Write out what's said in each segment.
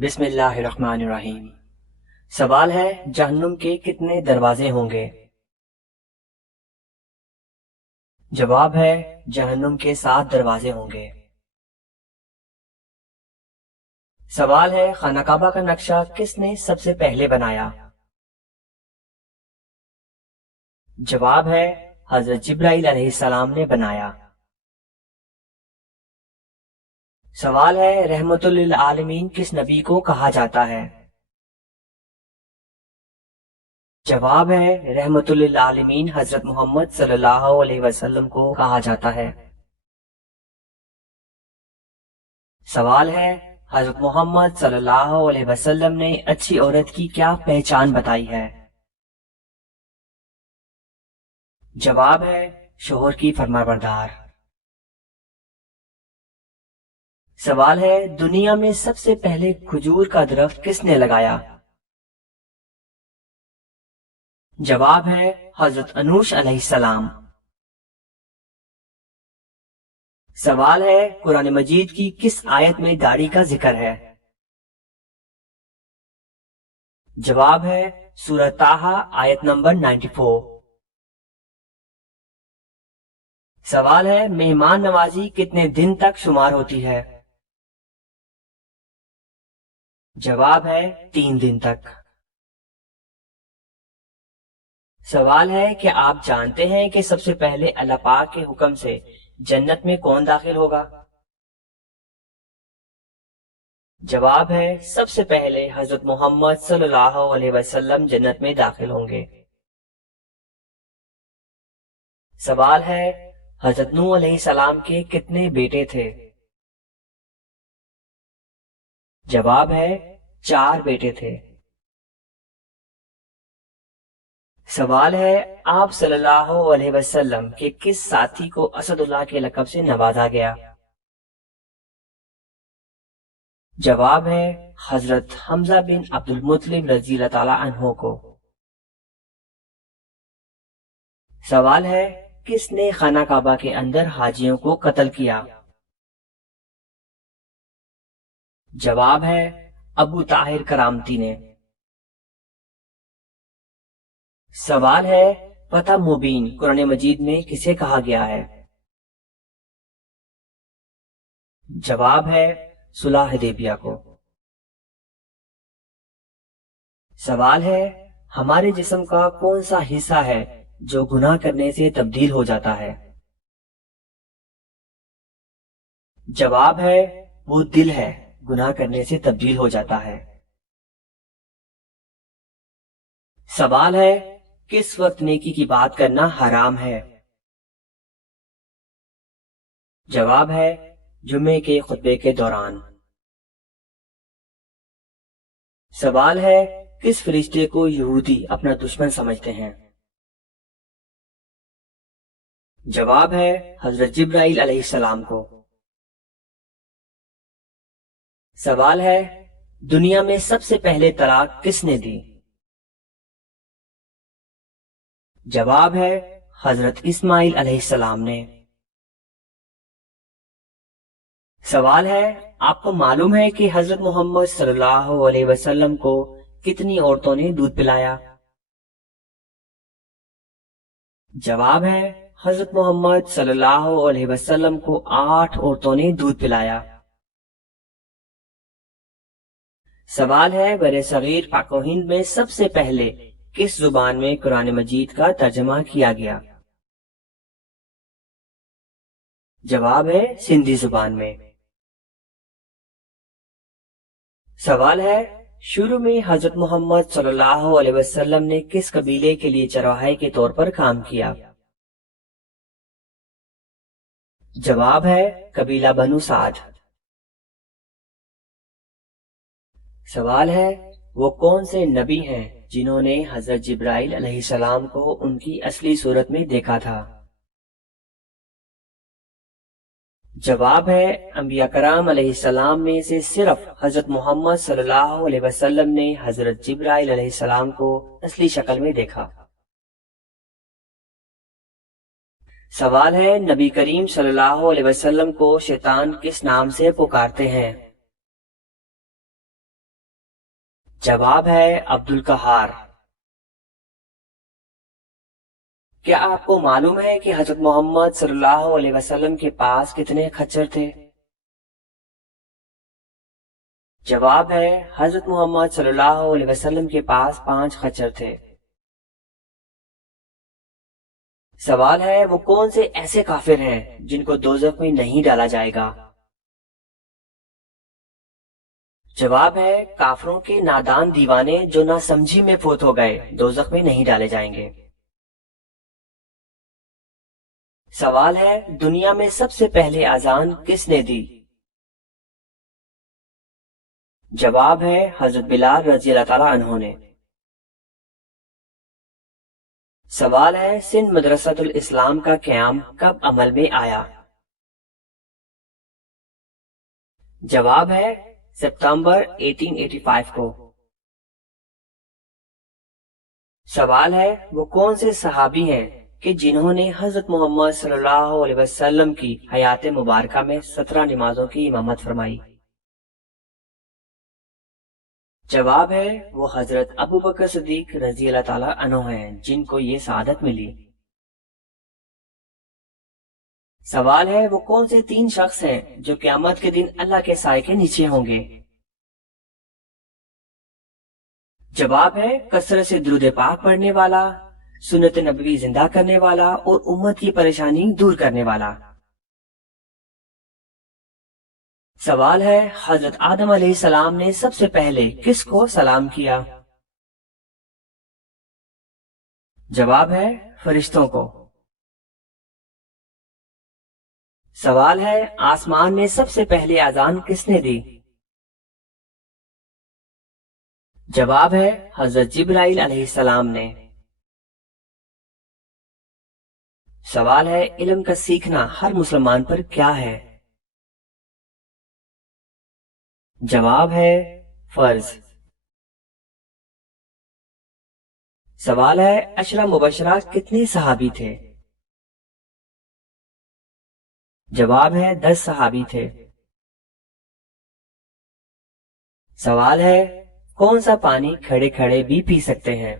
بسم اللہ الرحمن الرحیم۔ سوال ہے جہنم کے کتنے دروازے ہوں گے؟ جواب ہے جہنم کے 7 دروازے ہوں گے۔ سوال ہے خانہ کعبہ کا نقشہ کس نے سب سے پہلے بنایا؟ جواب ہے حضرت جبرائیل علیہ السلام نے بنایا۔ سوال ہے رحمت للعالمین کس نبی کو کہا جاتا ہے؟ جواب ہے رحمت للعالمین حضرت محمد صلی اللہ علیہ وسلم کو کہا جاتا ہے۔ سوال ہے حضرت محمد صلی اللہ علیہ وسلم نے اچھی عورت کی کیا پہچان بتائی ہے؟ جواب ہے شوہر کی فرمانبردار۔ سوال ہے دنیا میں سب سے پہلے کھجور کا درخت کس نے لگایا؟ جواب ہے حضرت انوش علیہ السلام۔ سوال ہے قرآن مجید کی کس آیت میں داڑھی کا ذکر ہے؟ جواب ہے سورہ طٰہٰ آیت نمبر 94۔ سوال ہے مہمان نوازی کتنے دن تک شمار ہوتی ہے؟ جواب ہے 3 دن تک۔ سوال ہے کہ آپ جانتے ہیں کہ سب سے پہلے اللہ پاک کے حکم سے جنت میں کون داخل ہوگا؟ جواب ہے سب سے پہلے حضرت محمد صلی اللہ علیہ وسلم جنت میں داخل ہوں گے۔ سوال ہے حضرت نوح علیہ السلام کے کتنے بیٹے تھے؟ جواب ہے 4 بیٹے تھے۔ سوال ہے آپ صلی اللہ علیہ وسلم کے کس ساتھی کو اسد اللہ کے لقب سے نوازا گیا؟ جواب ہے حضرت حمزہ بن عبد المطلب رضی اللہ تعالی عنہ کو۔ سوال ہے کس نے خانہ کعبہ کے اندر حاجیوں کو قتل کیا؟ جواب ہے ابو طاہر کرامتی نے۔ سوال ہے فتح مبین قرآن مجید میں کسے کہا گیا ہے؟ جواب ہے صلح حدیبیہ کو۔ سوال ہے ہمارے جسم کا کون سا حصہ ہے جو گناہ کرنے سے تبدیل ہو جاتا ہے؟ جواب ہے وہ دل ہے، گناہ کرنے سے تبدیل ہو جاتا ہے۔ سوال ہے کس وقت نیکی کی بات کرنا حرام ہے؟ جواب ہے جمعے کے خطبے کے دوران۔ سوال ہے کس فرشتے کو یہودی اپنا دشمن سمجھتے ہیں؟ جواب ہے حضرت جبرائیل علیہ السلام کو۔ سوال ہے دنیا میں سب سے پہلے طلاق کس نے دی؟ جواب ہے حضرت اسماعیل علیہ السلام نے۔ سوال ہے آپ کو معلوم ہے کہ حضرت محمد صلی اللہ علیہ وسلم کو کتنی عورتوں نے دودھ پلایا؟ جواب ہے حضرت محمد صلی اللہ علیہ وسلم کو 8 عورتوں نے دودھ پلایا۔ سوال ہے بر صغیر پاک و ہند میں سب سے پہلے کس زبان میں قرآن مجید کا ترجمہ کیا گیا؟ جواب ہے سندھی زبان میں۔ سوال ہے شروع میں حضرت محمد صلی اللہ علیہ وسلم نے کس قبیلے کے لیے چرواہے کے طور پر کام کیا؟ جواب ہے قبیلہ بنو سعد۔ سوال ہے وہ کون سے نبی ہیں جنہوں نے حضرت جبرائیل علیہ السلام کو ان کی اصلی صورت میں دیکھا تھا؟ جواب ہے انبیاء کرام علیہ السلام میں سے صرف حضرت محمد صلی اللہ علیہ وسلم نے حضرت جبرائیل علیہ السلام کو اصلی شکل میں دیکھا۔ سوال ہے نبی کریم صلی اللہ علیہ وسلم کو شیطان کس نام سے پکارتے ہیں؟ جواب ہے عبد القہار۔ کیا آپ کو معلوم ہے کہ حضرت محمد صلی اللہ علیہ وسلم کے پاس کتنے خچر تھے؟ جواب ہے حضرت محمد صلی اللہ علیہ وسلم کے پاس 5 خچر تھے۔ سوال ہے وہ کون سے ایسے کافر ہیں جن کو دوزخ میں نہیں ڈالا جائے گا؟ جواب ہے کافروں کے نادان دیوانے جو نہ سمجھی میں فوت ہو گئے دوزخ میں نہیں ڈالے جائیں گے۔ سوال ہے دنیا میں سب سے پہلے اذان کس نے دی؟ جواب ہے حضرت بلال رضی اللہ تعالیٰ عنہ نے۔ سوال ہے سندھ مدرسۃ الاسلام کا قیام کب عمل میں آیا؟ جواب ہے ستمبر 1885 کو۔ سوال ہے وہ کون سے صحابی ہیں کہ جنہوں نے حضرت محمد صلی اللہ علیہ وسلم کی حیات مبارکہ میں 17 نمازوں کی امامت فرمائی؟ جواب ہے وہ حضرت ابو بکر صدیق رضی اللہ تعالیٰ عنہ ہیں جن کو یہ سعادت ملی۔ سوال ہے وہ کون سے 3 شخص ہیں جو قیامت کے دن اللہ کے سائے کے نیچے ہوں گے؟ جواب ہے کثرت سے درود پاک پڑھنے والا، سنت نبوی زندہ کرنے والا اور امت کی پریشانی دور کرنے والا۔ سوال ہے حضرت آدم علیہ السلام نے سب سے پہلے کس کو سلام کیا؟ جواب ہے فرشتوں کو۔ سوال ہے آسمان میں سب سے پہلے اذان کس نے دی؟ جواب ہے حضرت جبرائیل علیہ السلام نے۔ سوال ہے علم کا سیکھنا ہر مسلمان پر کیا ہے؟ جواب ہے فرض۔ سوال ہے عشرہ مبشرہ کتنے صحابی تھے؟ جواب ہے 10 صحابی تھے۔ سوال ہے کون سا پانی کھڑے کھڑے بھی پی سکتے ہیں؟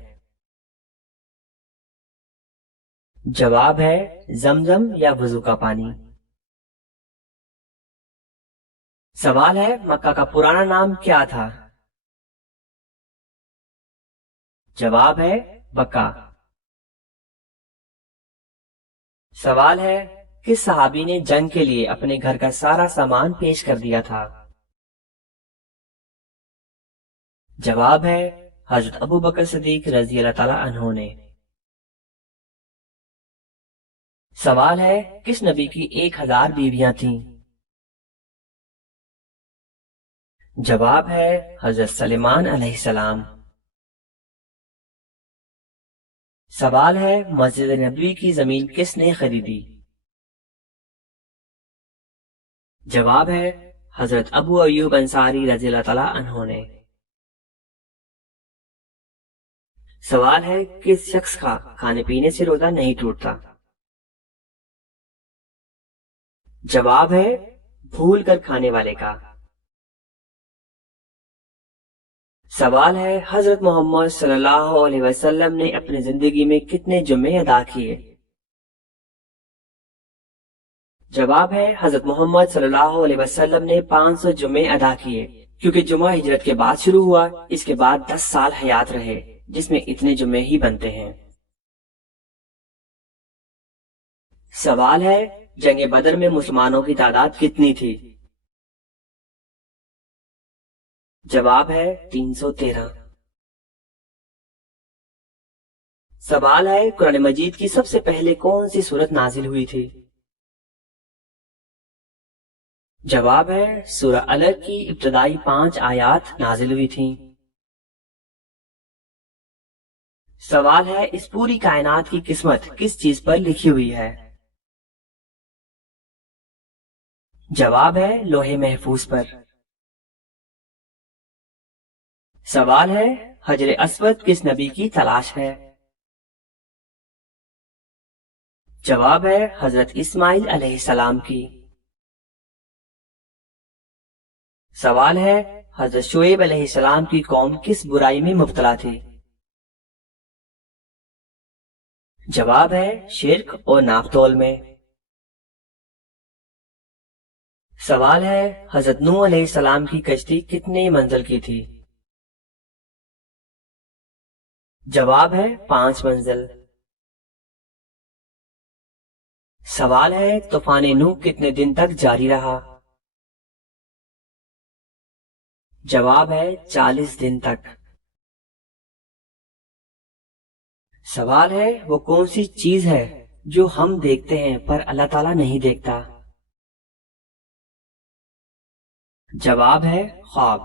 جواب ہے زمزم یا وضو کا پانی۔ سوال ہے مکہ کا پرانا نام کیا تھا؟ جواب ہے بکہ۔ سوال ہے کس صحابی نے جنگ کے لیے اپنے گھر کا سارا سامان پیش کر دیا تھا؟ جواب ہے حضرت ابو بکر صدیق رضی اللہ تعالیٰ عنہ نے۔ سوال ہے کس نبی کی 1000 بیویاں تھیں؟ جواب ہے حضرت سلیمان علیہ السلام۔ سوال ہے مسجد نبوی کی زمین کس نے خریدی؟ جواب ہے حضرت ابو ایوب انصاری رضی اللہ تعالیٰ عنہ نے۔ سوال ہے کس شخص کا کھانے پینے سے روزہ نہیں ٹوٹتا؟ جواب ہے بھول کر کھانے والے کا۔ سوال ہے حضرت محمد صلی اللہ علیہ وسلم نے اپنی زندگی میں کتنے جمعے ادا کیے؟ جواب ہے حضرت محمد صلی اللہ علیہ وسلم نے 500 جمعے ادا کیے، کیونکہ جمعہ ہجرت کے بعد شروع ہوا، اس کے بعد 10 سال حیات رہے جس میں اتنے جمعے ہی بنتے ہیں۔ سوال ہے جنگ بدر میں مسلمانوں کی تعداد کتنی تھی؟ جواب ہے 313۔ سوال ہے قرآن مجید کی سب سے پہلے کون سی سورت نازل ہوئی تھی؟ جواب ہے سورہ الگ کی ابتدائی 5 آیات نازل ہوئی تھیں۔ سوال ہے اس پوری کائنات کی قسمت کس چیز پر لکھی ہوئی ہے؟ جواب ہے لوح محفوظ پر۔ سوال ہے حجر اسود کس نبی کی تلاش ہے؟ جواب ہے حضرت اسماعیل علیہ السلام کی۔ سوال ہے حضرت شعیب علیہ السلام کی قوم کس برائی میں مبتلا تھی؟ جواب ہے شرک اور ناپ تول میں۔ سوال ہے حضرت نوح علیہ السلام کی کشتی کتنے منزل کی تھی؟ جواب ہے 5 منزل۔ سوال ہے طوفان نوح کتنے دن تک جاری رہا؟ جواب ہے 40 دن تک۔ سوال ہے وہ کون سی چیز ہے جو ہم دیکھتے ہیں پر اللہ تعالیٰ نہیں دیکھتا؟ جواب ہے خواب۔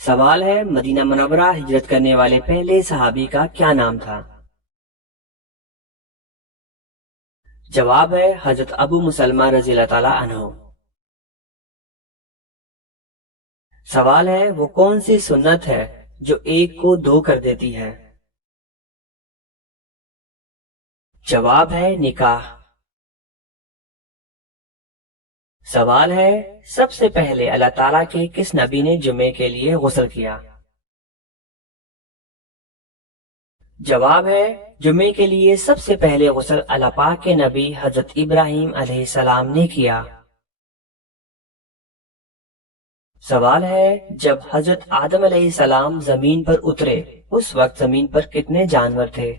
سوال ہے مدینہ منورہ ہجرت کرنے والے پہلے صحابی کا کیا نام تھا؟ جواب ہے حضرت ابو مسلمہ رضی اللہ تعالیٰ عنہ۔ سوال ہے وہ کون سی سنت ہے جو ایک کو 2 کر دیتی ہے؟ جواب ہے نکاح۔ سوال ہے سب سے پہلے اللہ تعالیٰ کے کس نبی نے جمعے کے لیے غسل کیا؟ جواب ہے جمعے کے لیے سب سے پہلے غسل اللہ پاک کے نبی حضرت ابراہیم علیہ السلام نے کیا۔ سوال ہے جب حضرت آدم علیہ السلام زمین پر اترے اس وقت زمین پر کتنے جانور تھے؟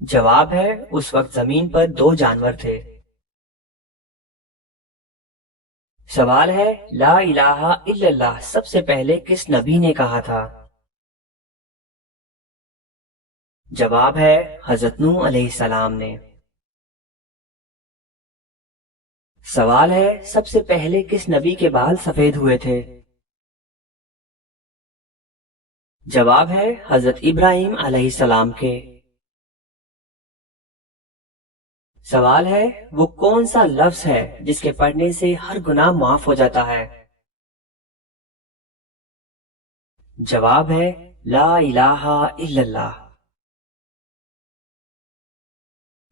جواب ہے اس وقت زمین پر 2 جانور تھے۔ سوال ہے لا الہ الا اللہ سب سے پہلے کس نبی نے کہا تھا؟ جواب ہے حضرت نوح علیہ السلام نے۔ سوال ہے سب سے پہلے کس نبی کے بال سفید ہوئے تھے؟ جواب ہے حضرت ابراہیم علیہ السلام کے۔ سوال ہے وہ کون سا لفظ ہے جس کے پڑھنے سے ہر گناہ معاف ہو جاتا ہے؟ جواب ہے لا الہ الا اللہ۔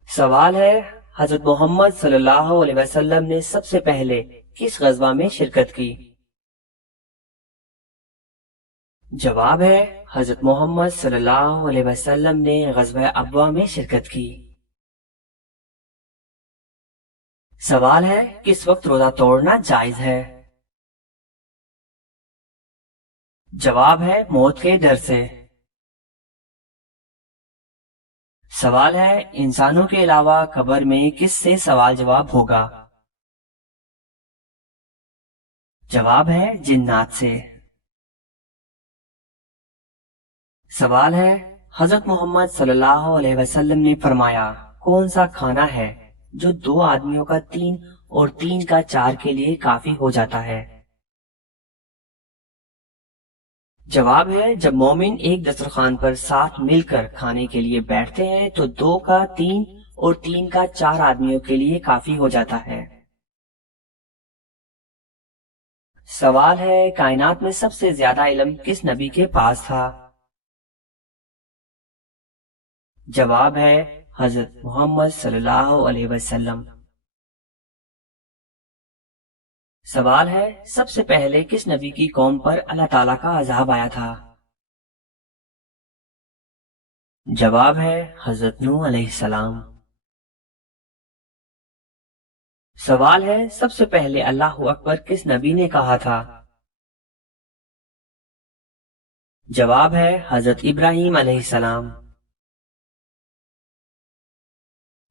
سوال ہے حضرت محمد صلی اللہ علیہ وسلم نے سب سے پہلے کس غزوہ میں شرکت کی؟ جواب ہے حضرت محمد صلی اللہ علیہ وسلم نے غزوہ ابوا میں شرکت کی۔ سوال ہے کس وقت روزہ توڑنا جائز ہے؟ جواب ہے موت کے ڈر سے۔ سوال ہے انسانوں کے علاوہ قبر میں کس سے سوال جواب ہوگا؟ جواب ہے جنات سے۔ سوال ہے حضرت محمد صلی اللہ علیہ وسلم نے فرمایا کون سا کھانا ہے جو 2 آدمیوں کا 3 اور 3 کا 4 کے لیے کافی ہو جاتا ہے؟ جواب ہے جب مومن ایک دسترخوان پر ساتھ مل کر کھانے کے لیے بیٹھتے ہیں تو 2 کا 3 اور 3 کا 4 آدمیوں کے لیے کافی ہو جاتا ہے۔ سوال ہے کائنات میں سب سے زیادہ علم کس نبی کے پاس تھا؟ جواب ہے حضرت محمد صلی اللہ علیہ وسلم۔ سوال ہے سب سے پہلے کس نبی کی قوم پر اللہ تعالیٰ کا عذاب آیا تھا؟ جواب ہے حضرت نوح علیہ السلام۔ سوال ہے سب سے پہلے اللہ اکبر کس نبی نے کہا تھا؟ جواب ہے حضرت ابراہیم علیہ السلام۔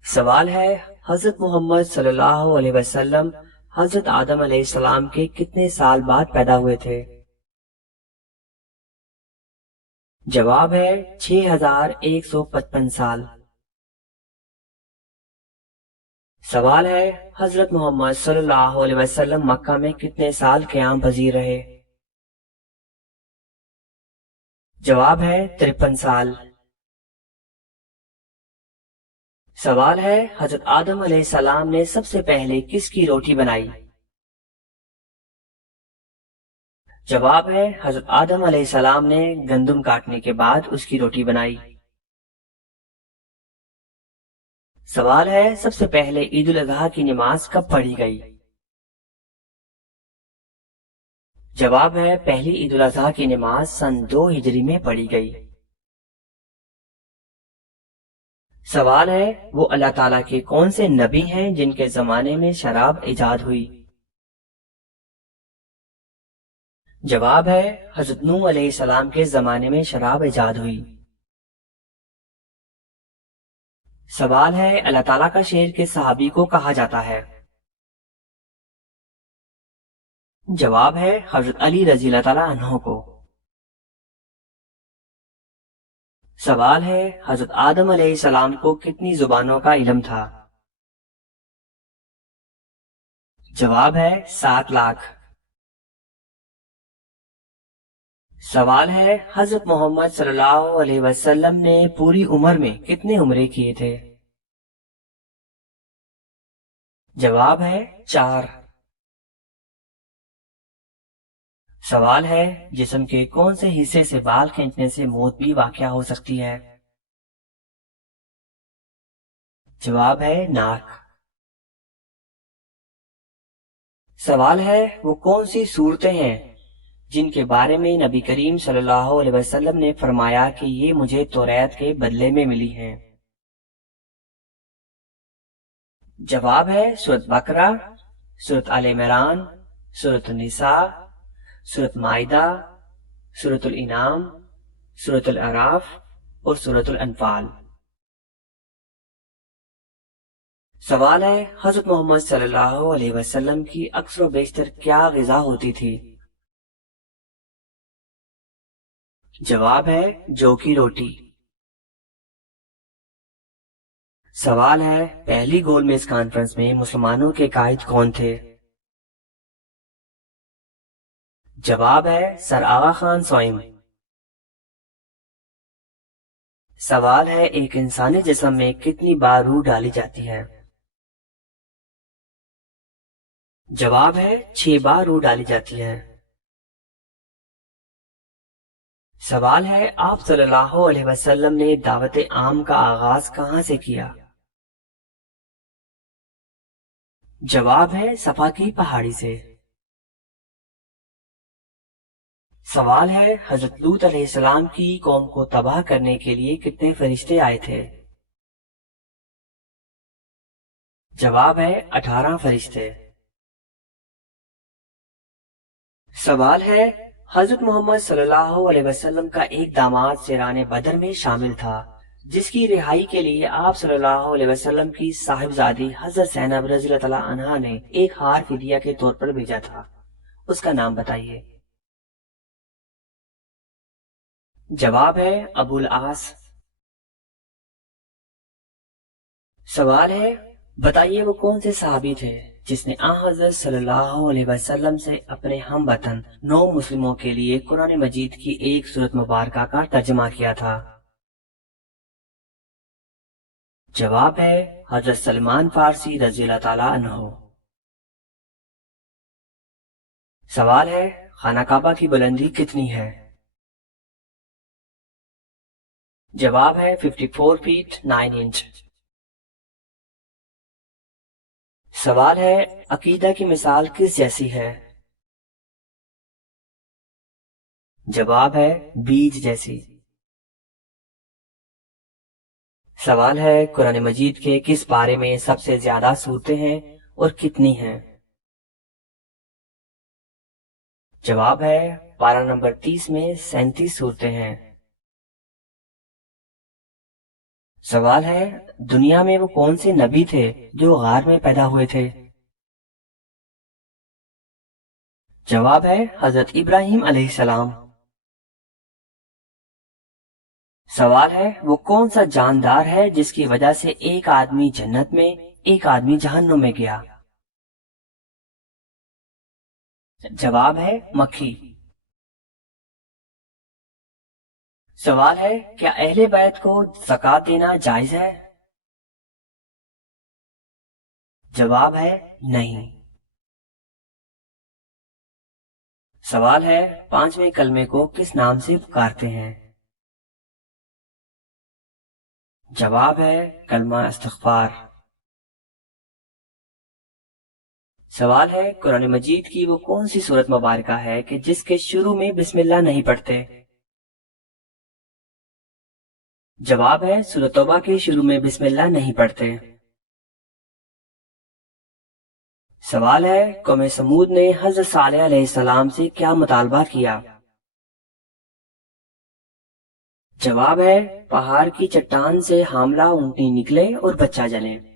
سوال ہے حضرت محمد صلی اللہ علیہ وسلم حضرت آدم علیہ السلام کے کتنے سال بعد پیدا ہوئے تھے؟ جواب ہے 6155 سال۔ سوال ہے حضرت محمد صلی اللہ علیہ وسلم مکہ میں کتنے سال قیام پذیر رہے؟ جواب ہے 53 سال۔ سوال ہے حضرت آدم علیہ السلام نے سب سے پہلے کس کی روٹی بنائی؟ جواب ہے حضرت آدم علیہ السلام نے گندم کاٹنے کے بعد اس کی روٹی بنائی۔ سوال ہے سب سے پہلے عید الاضحیٰ کی نماز کب پڑھی گئی؟ جواب ہے پہلی عید الاضحیٰ کی نماز سن 2 ہجری میں پڑھی گئی۔ سوال ہے وہ اللہ تعالیٰ کے کون سے نبی ہیں جن کے زمانے میں شراب ایجاد ہوئی؟ جواب ہے حضرت نوح علیہ السلام کے زمانے میں شراب ایجاد ہوئی۔ سوال ہے اللہ تعالیٰ کا شعر کس صحابی کو کہا جاتا ہے؟ جواب ہے حضرت علی رضی اللہ تعالیٰ عنہ کو۔ سوال ہے حضرت آدم علیہ السلام کو کتنی زبانوں کا علم تھا؟ جواب ہے 7 لاکھ۔ سوال ہے حضرت محمد صلی اللہ علیہ وسلم نے پوری عمر میں کتنے عمرے کیے تھے؟ جواب ہے 4۔ سوال ہے جسم کے کون سے حصے سے بال کھینچنے سے موت بھی واقع ہو سکتی ہے؟ جواب ہے ناک۔ سوال ہے وہ کون سی صورتیں ہیں جن کے بارے میں نبی کریم صلی اللہ علیہ وسلم نے فرمایا کہ یہ مجھے توریت کے بدلے میں ملی ہیں؟ جواب ہے سورۃ بقرہ، سورۃ آل عمران، سورۃ النساء، سورۃ مائدہ، سورۃ الانعام، سورۃ الاعراف اور سورۃ الانفال۔ سوال ہے حضرت محمد صلی اللہ علیہ وسلم کی اکثر و بیشتر کیا غذا ہوتی تھی؟ جواب ہے جو کی روٹی۔ سوال ہے پہلی گول میز کانفرنس میں مسلمانوں کے قائد کون تھے؟ جواب ہے سر آغا خان سوئم۔ سوال ہے ایک انسانی جسم میں کتنی بار روح ڈالی جاتی ہے؟ جواب ہے 6 بار روح ڈالی جاتی ہے۔ سوال ہے آپ صلی اللہ علیہ وسلم نے دعوت عام کا آغاز کہاں سے کیا؟ جواب ہے صفا کی پہاڑی سے۔ سوال ہے حضرت لوط علیہ السلام کی قوم کو تباہ کرنے کے لیے کتنے فرشتے آئے تھے؟ جواب ہے 18 فرشتے۔ سوال ہے حضرت محمد صلی اللہ علیہ وسلم کا ایک داماد سیران بدر میں شامل تھا جس کی رہائی کے لیے آپ صلی اللہ علیہ وسلم کی صاحبزادی حضرت زینب رضی اللہ تعالیٰ عنہا نے ایک ہار فدیہ کے طور پر بھیجا تھا، اس کا نام بتائیے۔ جواب ہے ابو العاص۔ سوال ہے بتائیے وہ کون سے صحابی تھے جس نے حضرت صلی اللہ علیہ وسلم سے اپنے ہم وطن 9 مسلموں کے لیے قرآن مجید کی ایک سورت مبارکہ کا ترجمہ کیا تھا؟ جواب ہے حضرت سلمان فارسی رضی اللہ تعالیٰ عنہ۔ سوال ہے خانہ کعبہ کی بلندی کتنی ہے؟ جواب ہے 54 فیٹ 9 انچ۔ سوال ہے عقیدہ کی مثال کس جیسی ہے؟ جواب ہے بیج جیسی۔ سوال ہے قرآن مجید کے کس پارے میں سب سے زیادہ صورتیں ہیں اور کتنی ہیں؟ جواب ہے پارہ نمبر 30 میں 37 صورتیں ہیں۔ سوال ہے دنیا میں وہ کون سے نبی تھے جو غار میں پیدا ہوئے تھے؟ جواب ہے حضرت ابراہیم علیہ السلام۔ سوال ہے وہ کون سا جاندار ہے جس کی وجہ سے ایک آدمی جنت میں ایک آدمی جہنم میں گیا؟ جواب ہے مکھی۔ سوال ہے کیا اہل بیت کو زکوٰۃ دینا جائز ہے؟ جواب ہے نہیں۔ سوال ہے 5ویں کلمے کو کس نام سے پکارتے ہیں؟ جواب ہے کلمہ استغفار۔ سوال ہے قرآن مجید کی وہ کون سی سورت مبارکہ ہے کہ جس کے شروع میں بسم اللہ نہیں پڑھتے؟ جواب ہے سورۃ توبہ کے شروع میں بسم اللہ نہیں پڑھتے۔ سوال ہے قوم سمود نے حضرت صالح علیہ السلام سے کیا مطالبہ کیا؟ جواب ہے پہاڑ کی چٹان سے حاملہ اونٹنی نکلے اور بچہ جنے۔